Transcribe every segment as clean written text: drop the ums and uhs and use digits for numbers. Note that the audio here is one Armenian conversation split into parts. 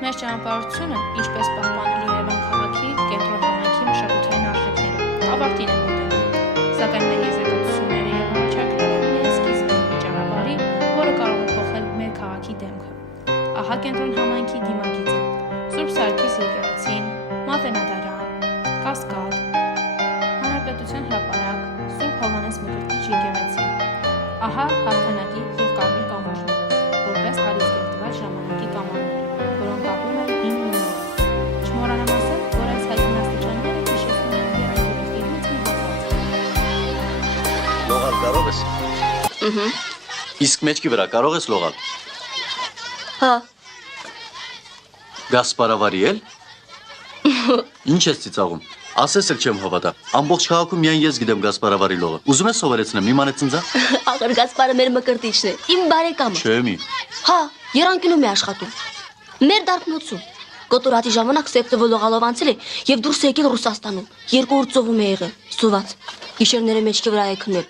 Մեր ճանապարհությունը, ինչպես պահպանելու Երևան քաղաքի կենտրոն համայնքի մշակութային արժեքները, ավարտին է մոտենում, սակայն մեր եզրակացությունները և առաջարկները միայն սկիզբն են ճանապարհի, որը կարող է փոխել մեր քաղաքի դեմքը։ Ահա կենտրոն համայնքի դիմագիծը՝ Սուրբ Սարգիս եկեղեցին, Մատենադարան, Կասկադ, Հանրապետության հրապարակ, Սուրբ Հովհաննես Մկրտիչ եկեղեցին։ Ահա հաղթանակի և կարմիր կամուրջները, որպես հարից կերտված ժամանակի կամարներ, որոնք ապրում են հին նույնով։ Չմոռանամ ասել, որ այս հայտնաստիճանները հիշեցնում են եռանկյունի ֆիլմից մի հատված։ Լողալ կարող ես։ Իսկ մեջքի վրա կարող ես լողալ։ Հա։ Գասպարավարի էլ։ Ինչ ես ծիծաղում։ Ասես էլ չեմ հավատա։ Ամբողջ քաղաքում միայն ես գիտեմ Գասպարավարի լողը։ Ուզում ես սովորեցնեմ, իմանեց ինձ։ Ախր Գասպարը մեր մկրտիչն է, իմ բարեկամը։ Չէ՞ մի։ Հա, եռանկյունում է աշխատում։ Մեր դարբնոցում։ Կոտորատի ժամանակ սեպտեմբեր լողալով անցել է եւ դուրս եկել Ռուսաստանում։ 2 օր ծովում է եղել, սոված։ Գիշերները մեջքի վրա է քնել։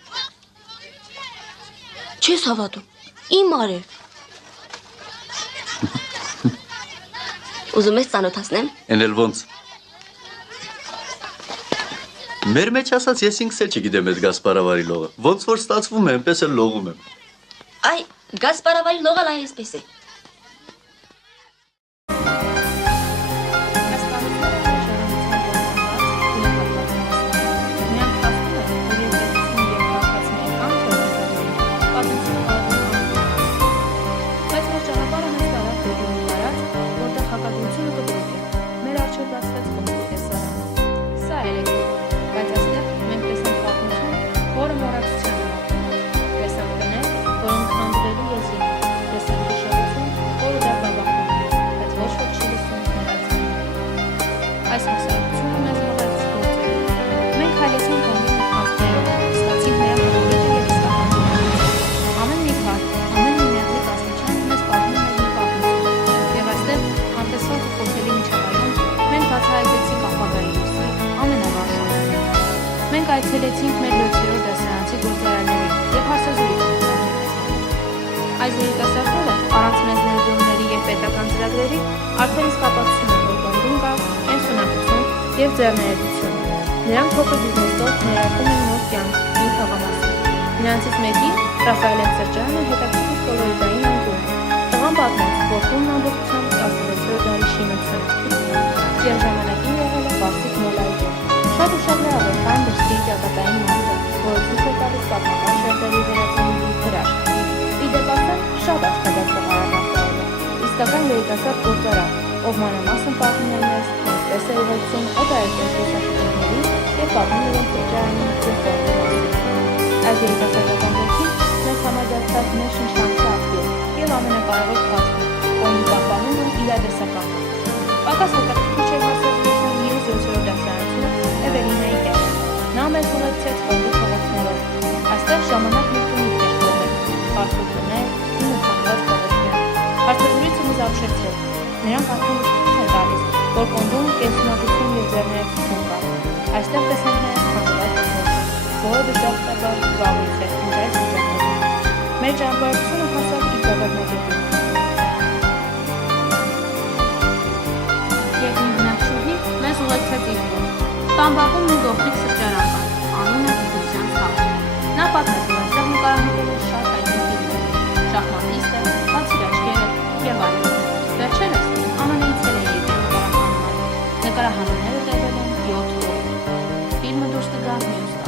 Չես հավատում։ Իմ արև։ Ուզում ես ծանոթացնեմ։ Էն էլ ոնց։ Մեր մեջ ասած ես ինքս էլ չգիտեմ այդ Գասպարավարի լողը։ Ոնց որ ստացվում է, այնպես էլ լողում եմ։ Այ, Գասպարավարի լողալ այսպես է։ Այս հասարակությունը մեզ մղեց գործերը։ Մենք հայլեցինք հանդիպում խանձներով, ստացինք նրա հրավերը և իսկական ամեն մի փառք, ամեն մի մեղլիկ աստիճան մեզ պատմում էր մի պատմություն։ Եվ այստեղ, անտեսված ու խոցելի միջավայրում, մենք բացահայտեցինք ապագայի լույսի ամենավարժողը։ Մենք այցելեցինք մեր 7-րդ դասարանցի գործարաններին և հարցազրույց անցկացրեցինք։ Այս երիտասարդները, առանց մեզ ներդրումների և պետական ծրագրերի, արդեն իսկ ապացուցում են, որ Կոնդում կա կենսունակություն և ձեռներեցություն։ Նրանք փոքր բիզնեսով ներարկում են նոր կյանք մի թաղամասում։ Նրանցից մեկի, Ռաֆայելեն Սրճարյանը, հետաքրքիր կոլորիտային անկյուն է։ Տղան պատմեց, որ տունն ամբողջությամբ 16-րդ դարի շինություն է և ժամանակին եղել է Վարդիկ Մոլայթը։ Շատ ու շատ լավ է կան դրսի ճակատային մարդը, որը ցույց է տալիս պատմական շերտերի վերածնունդի հրաշք։ Իդեպ ասած, շատ աշխատած տղարանախտայել է, իսկական երիտասարդ գործարար, ով մանրամասն պատմում է մեզ, ինչպես է ուղեկցում օտարերկրյա զբոսաշրջիկներին և պատմում իրենց սրճարանի և Կոնդի մասին։ Այս երիտասարդական ոգին մեզ համաձայնեցավ մեր շնչանցի աղբյուր և ամենակարևոր փաստը՝ Կոնդի պահպանումը իրատեսական։ Պակաս հետաքրքիր չէր հարցազրույցում մյուս 7-րդ դասարանցու Էվելինայի հետ։ Նա մեզ ուղեկցեց Կոնդի փողոցներով։ Այստեղ ժամանակ մի տունիք էր թողել, հարցություններ, ու խնդրած փողոցներ։ Հարցազրույցը մեզ ապշեցրեց։ Նրանք արդեն ցույց են տալիս, որ Կոնդում կենսունակություն և ձեռներեցություն կա։ Այստեղ տեսանք նաև խնդրված դպրոցը, որը դժբախտաբար զբաղվեց է հենց այս վիճակներում։ Մեր ճանապարհությունը հասավ իր գագաթնակետին։ Եվ մի բնակչուհի մեզ ուղեկցեց իր տուն։ Տամբակում մի գողտրիկ սրճարան կար, անունը Իգուսյան Սաղ։ Նա պատմեց, որ այստեղ նկարահանվել է շատ հայտնի ֆիլմեր, շախմատիստը, բացիր աչքերը և այլն։ Վերջերս ԱՄՆ-ից էլ է եկել նկարահանման։ Նկարահանումները տևել են 7 օր։ Ֆիլմը դուրս կգա մյուս